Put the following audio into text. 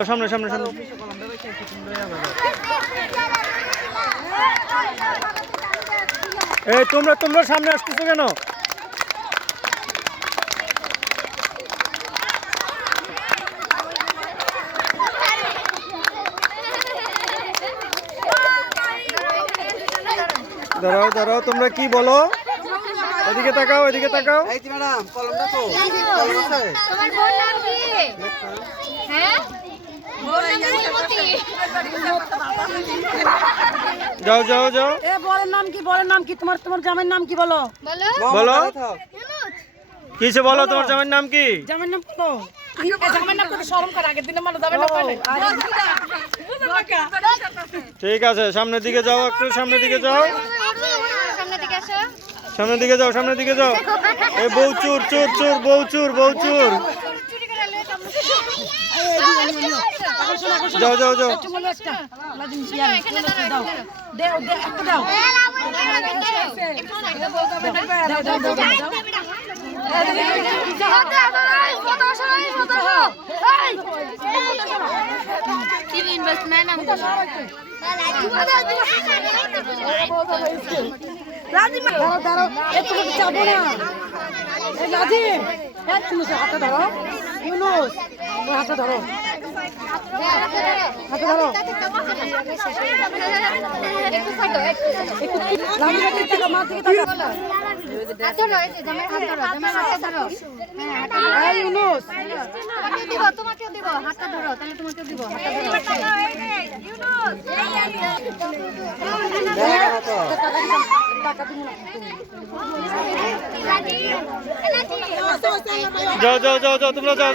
সামনে সামনে সামনে এই তোমরা তোমরা সামনে আসতেছো কেন? দাঁড়াও দাঁড়াও, তোমরা কি বলো? এদিকে তাকাও, এদিকে তাকাও। এই যে ম্যাডাম, কলমটা তো কলম আছে। তোমার বোন নাম কি? হ্যাঁ যাও যাও যাও। এ বলের নাম কি? বলের নাম কি? তোমার তোমার জামাইয়ের নাম কি বলো? বলো বলো কিসে বলো, তোমার জামাইয়ের নাম কি? জামাইয়ের নাম বলো। জামাইয়ের নাম কত শরম করে, আগের দিনে মানে জামাইয়ের নাম বলে। ঠিক আছে, সামনের দিকে যাও, একটু সামনের দিকে যাও, সামনের দিকে আসো। সামনের দিকে যাও, সামনের দিকে যাও। এই বউ চুর চুর চুর, বউ চুর, বউ চুর। চুরি করে লয়ে যাও যাও যাও। একটু বলো একটা। লাজিম বিয়ার দাও। দাও দে একটা দাও। দাও দাও দাও দাও। রাজিম ধরো ধরো, একটু চাবো না। এই রাজিম, এক তুমি হাতটা ধরো। ইউনুস, ওর হাতটা ধরো। হাতটা ধরো। রাজিমের দিকে তাকাও, মার দিকে তাকাও। এই ইউনুস, তোমাকেও দিব, হাতটা ধরো, তাহলে তোমাকেও দিব, হাতটা ধরো। টাকা দিন না তুমি। যাও যাও যাও যাও, তোমরা যাও যাও।